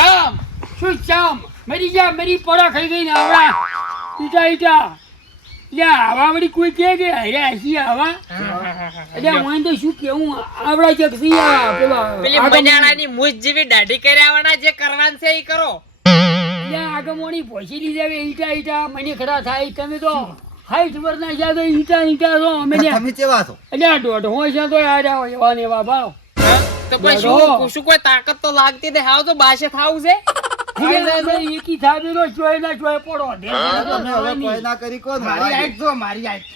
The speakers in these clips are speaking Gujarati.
ચામ શું ચામ મેરી પડા ખાઈ ગઈ ને આવડા ઈટા લ્યા હવા વળી કોઈ કે હરે હસી હવા એટલે હું તો શું કેવું આવડા ચક સિયા પેલી મજાણાની મૂછ જેવી દાઢી કર્યાવાના જે કરવાનું છે એ કરો. લ્યા આગમોની પોસી લીધે ઈટા મને ખડા થાય તમે તો હાઈટ પર ના જા તો ઈટા તો અમે તમે કેવા છો? એટલે દોઢ હોય છે તો આર્યા એવા ને એવા ભાવ તો પછી શું કોઈ તાકાત તો લાગતી ને હાવ તો બાશે થાવું છે. એકી થાબી નો ચોય ના ચોય પડો તમે હવે કોઈ ના કરી કો મારી આઈટ જો મારી આઈટ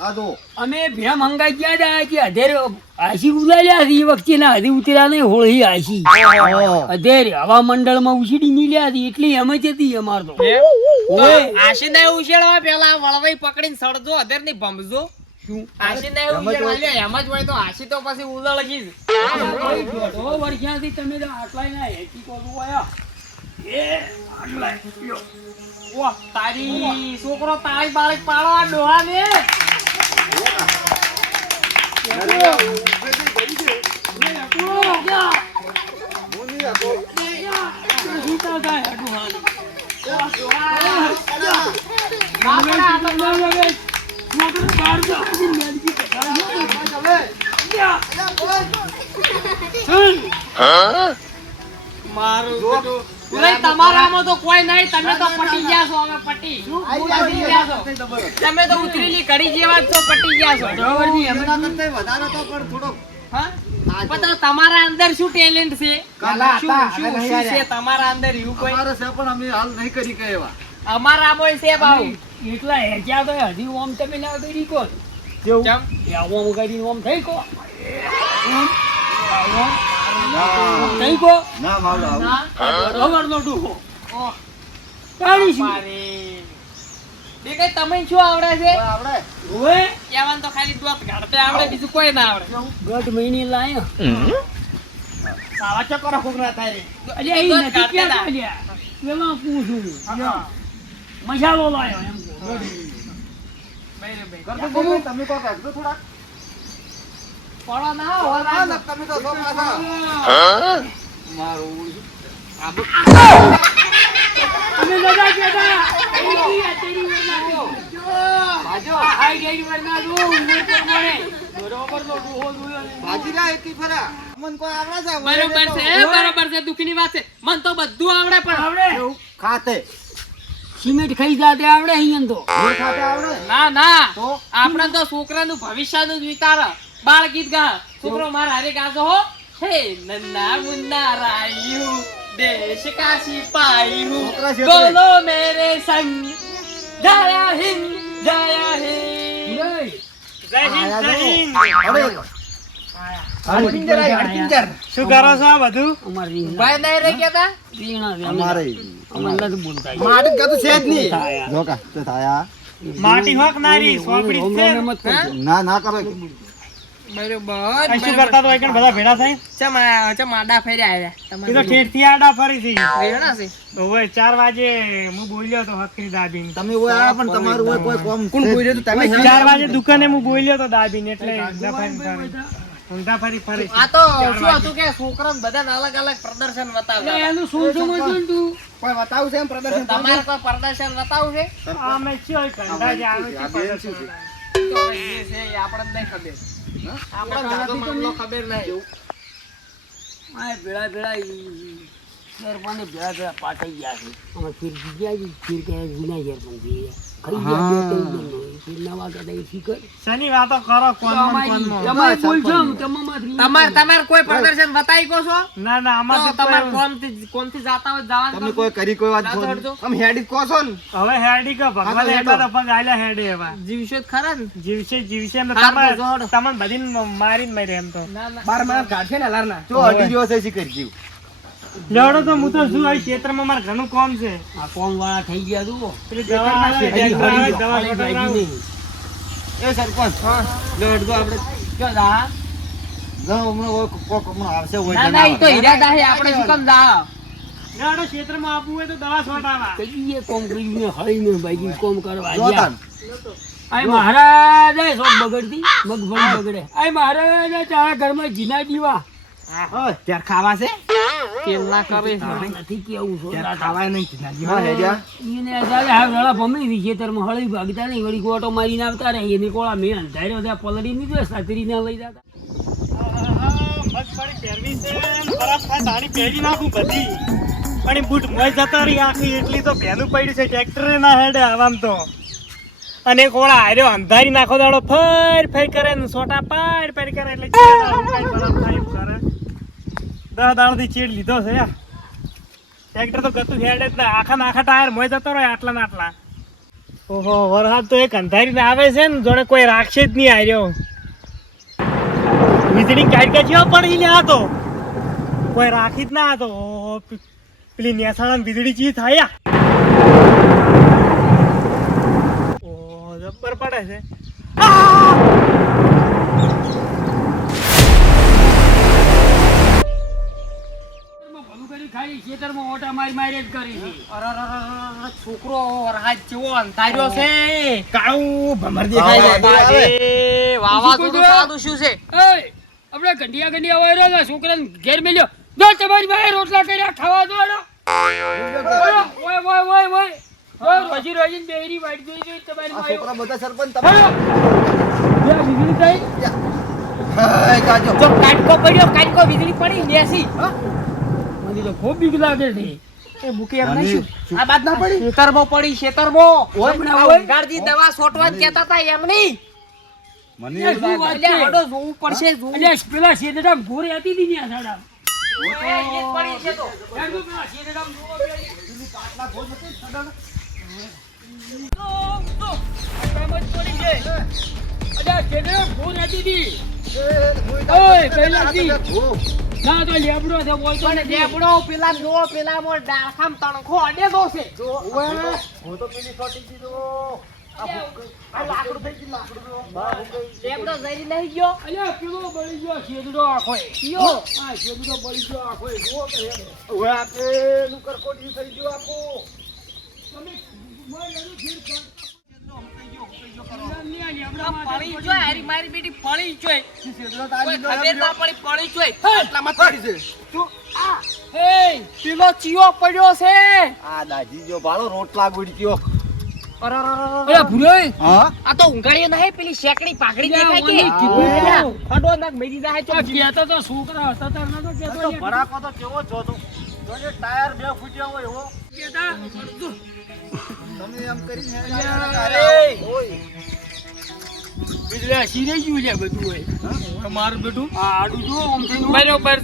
આ દો અમે ભેમ હંગાઈ ગયા હતા કે અધેર આશી ઉલાડ્યા હતી એ વખતે ના હજી ઉતર્યા નહીં હોળી આશી અધેર હવા મંડળમાં ઉછીડી નીલ્યા હતી એટલી એમ જ હતી અમાર તો આશીને ઉછેળવા પેલા વળવાઈ પકડીને સળજો અધેર ની ભમજો. આશીને ઉછેળવા એમ જ હોય તો આશી તો પછી ઉલળગી જ. વર્ષાથી તમે તો આટલાય ના હેકી કોલું આયા એ આટલાય લ્યો. વાહ તારી છોકરો તાળી બાળી પાડો આ ડોહા ને. તમારામાં તો કોઈ નહીં. તમે તો પટી ગયા છો. હવે પટી તમે તો ઉતરેલી કડી જેવા જ છો. પટી ગયા છો. પણ તમારા અંદર શું ટેલેન્ટ છે? શું છે તમારા અંદર એવું કોઈ? અમે હાલ નહીં કરી કે એવા અમારામાં છે બાઉ. એટલા હેક્યા તો હજી ઓમ તમે ના કરી કો ચમ ઓમ કરી ઓમ થઈ કો થઈ કો ના મારું આવું બરોબર નો ડૂહો તારી શું મારી એ કઈ તમે શું આવડે છે? આવડે ઓએ કહેવાનું તો ખાલી દોત કાઢતે આવડે, બીજું કોઈ ના આવડે. ગટ મહિને લાયો સાવા ચક્કર ખોકરા થાય રે. અલે એ નથી ક્યાં ચાલ્યા પેલા પૂછું મસાલો લાયો એમ કહો તમે કોઈ કાઢજો થોડા પડો ના હોય. તમે તો છો પાછા મારું તમે લગા કેતા એકી તેરી વરના જો બાજો હાઈ ગઈ વરના જો ઉને પ્રમાણે બરોબર નો ડોહો જોયો ભાજીલા એકી ફરા મન કોઈ આવડે છે બરોબર છે દુખની વાત છે. મન તો બધું આવડે પણ આવડે ખાતે સિમેન્ટ ખાઈ જાતે આવડે અહીંયા તો ખાતે આવડે ના તો આપણે તો છોકરાનું ભવિષ્યનું જ વિચાર. બાળ ગીત ગા છોકરો મારા હારે ગાજો હો. હે નન્ના મુન્ના રાયુ દેશ કા સિપાહી હું છોકરા છે બોલો મેરે સંગ જય હિન્દ જય હિન્દ. જય શું કરો છો આ બધું? અમારી ભાઈ નહીં રે કેતા રીણા અમારે અમાર નથી બોલતા માટી ગતું છે જ નહીં જોકા તે થાયા માટી હોક નારી સોપડી છે. ના ના કરો બરોબર શું કરતા તો એકણ બધા ભેડા થાય? ચમ આડા ફેર્યા આવ્યા એ તો તમારે ઠેઠથી આડા ફરી છે. વેણા છે. ઓય 4 વાગે હું બોલ્યો તો હકની દાબીને. તમે ઓય આયા પણ તમારું ઓય કોઈ કોમ કોણ બોલ્યો તો તમે 4 વાગે દુકાને હું બોલ્યો તો દાબીને એટલે ઊંધા ફરી ફરી આ તો શું હતું કે છોકરાને બધાને અલગ અલગ પ્રદર્શન બતાવતા હતા. એનું શું સમજવું ને તું કોઈ બતાવું છે એમ પ્રદર્શન તમારે કોઈ પ્રદર્શન બતાવું છે? અમે શું કંડા જ આવે છે શું છે તો હવે જે છે એ આપણને નહીં ખબર. આપણે જાતો મામલો ખબર નહીં. આ ભેળા શેરપાને ભેળા પાટાઈ ગયા છે અમે ફીર ગયા છે ફીર કે વિના શેરપાન જઈએ ખાઈ ગયા બે ત્રણ દિન ફીર નવા કદાચ શીખર શની વાતો કરો કોનમાં તમારે બોલશો તમારે કોઈ પ્રદર્શન બતાવી કો છો? ના ના તો આમાં તમારે કોમથી જાતા હોય જવાનું તમે કરો. કોઈ કરી કોઈ વાત ના બોલ દોડજો. તમે હેડી કહો છો ને હવે હેડી કો ભગવાન એટલા તો પગ આલ્યા હેડે એવા જીવશો જ ખરા ને? જીવશે એમ હાર તો જોડો. તમને બધી મારીને મારે એમ તો ના ના બાર મહિના કાઢશે ને લારના તો અડી રહ્યો છે શી કરી જીવ લેવડો તો હું તો શું આ ક્ષેત્રમાં મારે ઘણું કામ છે. આ કોમ વાળા થઈ ગયા તું પેલી દવા આવે, ટ્રેક્ટર આવે, દવા છોટાડવા. એ સરપંચ લો હેડો આપણે ક્યાં જા? જાઓ હમણાં ઓય કોક હમણાં આવશે ઓય ના ના ઈ તો ઈરાદા છે આપણે શું કામ જા? લેવડો ક્ષેત્રમાં આપવું હોય તો દવા છોટાડવા. કઈ કોમ કરીને હળીને ભાઈ કોમ કરવા ગયા જોતાન આય મહારાજ એ સોપ બગડતી મગફળી બગડે આય મહારાજ તારા ઘરમાં જીના દીવા ઓય ત્યાર ખાવા છે તેલ ના કરે નથી કેવું છો ખાવાય નહીં કીધા હા હેડ્યા એને અજાવે હા વેળા ભમી દી ખેતરમાં હળી ભાગતા નહીં વળી ગોટો મારીને આવતા રહે એને કોળા મેં અંધાર્યો ત્યાં પલળી નહીં દે સાતરીને લઈ જતા મગફળી પહેરવી છે ને બરાબર થાય તાણી પહેરી નાખું બધી પણ એ બૂટ મોય જતા રહી આખી એટલી તો ભેનું પડ્યું છે ટ્રેક્ટરે ના હેડે આવામ તો અને એક ઓળા હાર્યો અંધારી નાખો દાડો ફર ફર કરે ને સોટા પાડ પાડ કરે એટલે બરાબર થાય એમ કરે 10 દાડાથી ચેડ લીધો છે યાર ટ્રેક્ટર તો ગતું હેડે જ ના આખા ના આખા ટાયર મોય જતો રહે આટલા ના આટલા ઓહો વરસાદ તો એક અંધારીને આવે છે ને જોડે કોઈ રાખશે જ નહીં હાર્યો વીજળી કાઢી જેવા પડી ને આ તો કોઈ રાખી જ ના હતો પેલી નેસાણા વીજળી ચી થાય ઓ જબ્બર પડે છે ભલું કરી ખાલી ખેતરમાં ઓટા મારી જ કરી છે છોકરો વરસાદ જેવો અંધાર્યો છે કાળું ભમર દેખાય છે વાવાઝોડું સાદું શું છે એય, આપણે ગંડિયા વાયરો ને છોકરાને ઘેર મેલ્યો જો તમારી પાસે રોટલા કર્યા ખાવા દો એનો. ઓય ઓય ઓય ઓય રોજી રોજી બેરી વાટ જોઈ જોઈ તમારી આ પાસે છોકરા બધા સરપંચ તમે જ્યાં વીજળી થઈ હાય કાજો જો કાટકો પડ્યો કાટકો વીજળી પડી નેસી મને તો ખૂબ બીક લાગે છે એ મૂકી એમ નહીં શું આ બાદ ના પડી ખેતરમાં પડી ખેતરમાં ઓય, આ ઓય. ઊંઘાડજી દવા છોટવા જ કહેતા હતા એમ નહીં મને એ શું વાત છે? એટલે હડો જોવું પડશે જોવું અલ્યા પેલા શેરડામ ઘોરે હતી તી ને આ સાડા એ જ પડી છે તો પેલા શેરડામ જોવો પેલી પાટલા ઘોર નથી સાડા અલ્યા શેરડામ ઘોર હતી તી ઓય પહેલાથી ના તો લેબડો છે બોલતો પણ નથી. લેબડો પેલા નો પેલા મો ડાળખામ તણખો અડે દો છે હું તો પેલી છોટી દીધો આ લાકડું થઈ ગયું લાકડું લેબડો જઈ નહીં ગયો અલ્યા પેલો બળી ગયો શેરડો આખો કયો આ શેરડો બળી ગયો આખો જુઓ કે હેડો. ઓય આપેલું કરકોટી થઈ ગયું આખું તમે મોય લેલું ફીર કર. પડી જોય હારી મારી બેટી પડી જોય શેરડો કોઈ ખબર ના પડી પડી જોય આટલામાં પડી છે તું આ હે પેલો ચિયો પડ્યો છે આ દાજી જો બાળો રોટલા ગુડી ગયો અલ્યા ભૂલોય હા આ તો ઊંઘાડીઓ નહીં પેલી શેકડી પાઘડી અલ્યા, દેખાય ઓલી કીધું કે ને. ખડો નાક મેરી જાય તો આ કહેતો તો છોકરા હતા તાર નતો કહેતો તો યાર. ભડાકો તો કેવો છો તું જોજે ટાયર બે ફૂટ્યા હોય એવો કહેતા. તમે એમ કરીને અલ્યા, અરે ઓય એટલે આ શીરે ગયું લે બધું હોય મારું બેટું આ આડું જો આમ થઈને બરોબર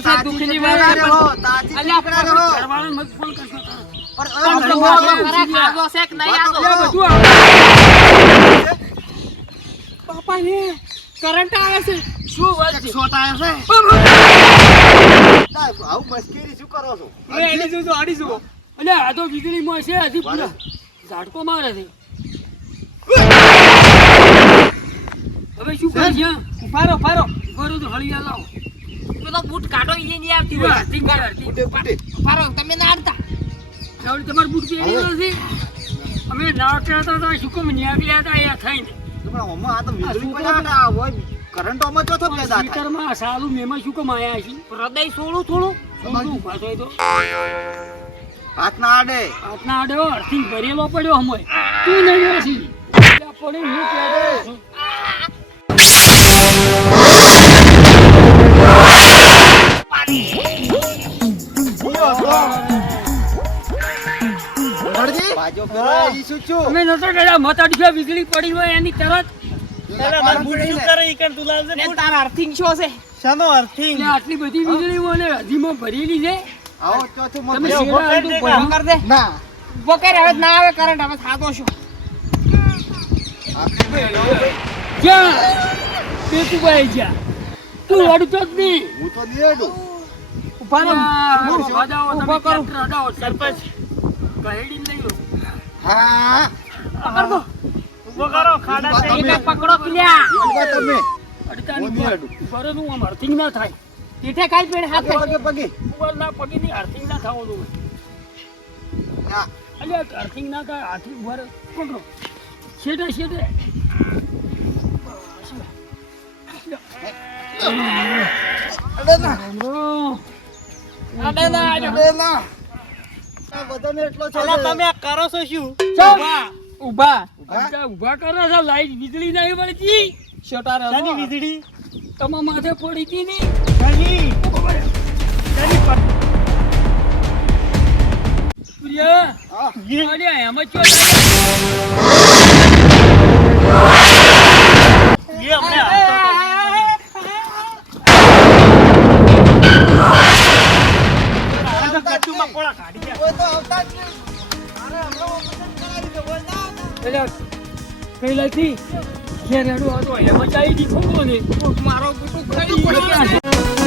છે દુખની વાત અલ્યા ઘરવાળાને મત ફોન કરશો તારે. ખાધો છે કે નહીં આતો અલ્યા, બધું બાપા ને કરંટ આવે છે શું વાત છે આવું મસ્કરી શું કરો છો અલ્યા આ તો વીજળીમાં છે હજી પૂરા ઝાટકો મારે છે હવે શું કરે છે ફારો કરું તો હળિયા લાવો પેલો બૂટ કાઢો ઈ નહીં આવતી તું હોય હાથી કર, હાથી. ફારો તમે ના આડતા હવે તમારું બુટ પહેરેલું નથી અમે નાવતા હતા તો શું કેમ નીકળ્યા હતા અહીંયા થઈને પણ ઓમાં આ તો વીજળી પડ્યા ને આ હોય કરંટ ઓમાં ચોથો પેદા થાય સ્પીકરમાં સાલું મેમાં શું કેમ આયા છે હૃદય થોડું શું ઊભા થાય તો હાથ ના આડે હાથના આડે અર્થિંગ ભરેલો પડ્યો હમોય તું નહીં હસી પડે હું કહેતો છું. બાજો પેલા ઈ શું છું અમે નતો ગયા મત અડ્યો વીજળી પડી હોય એની તરત ને તારા અર્થિંગ શો છે શાનો અર્થિંગ ને આટલી બધી વીજળી મને હજીમાં ભરેલી છે આવો ચોથું તમે મત શેરા હાલતું પડ્યું. કર દે ના ઉભો કર હવે ના આવે કરંટ હવે થાતો છો જ્યાં પેતુભાઈ જ્યાં તું અડતો જ નહીં હું તો દેડું ઉભા રહો. ઉભો કરું સરપંચ કહેડી નહીં હો. હા પકડ દો ઉભો કરો ખાડા થઈ એને પકડો કિલ્યા ઉભા તમે અડતા હું નહીં અડું. ઉભા રહો, આમ અર્થિંગ ના થાય તીઠે કાઈ પેડ હાથ પગે પગે ઉપર ના પગે ની અર્થિંગ ના થવાનું હોય હા અલ્યા અર્થિંગ ના થાય હાથી ઉભા રહો પકડો છેટે છેટે અરે ના હમરો અડે ના આજો. અરે ના આ બધાને એટલો છે અલા તમે આ કરો છો શું ઊભા ઊભા કરો છો લાઈટ વીજળી નહીં મળતી છોટા રહો. શાની વીજળી તમારા માથે પડી હતી ને શાની શાની પ્રિયા હા અરે એમ જ છો એ અમને આપતો તો. આ તો કચ્ચુમાં કોળા કાઢી ગયા. કોઈ તો આવતા જ નહીં અરે હમણાં ઓપરેશન કરાવી દો કોઈ ના આવે. એટલે કઈ લાગી ઘેર હેડું હતો એમ જ આવી દીધું ને મારો બુટુ ખાઈ ગયો.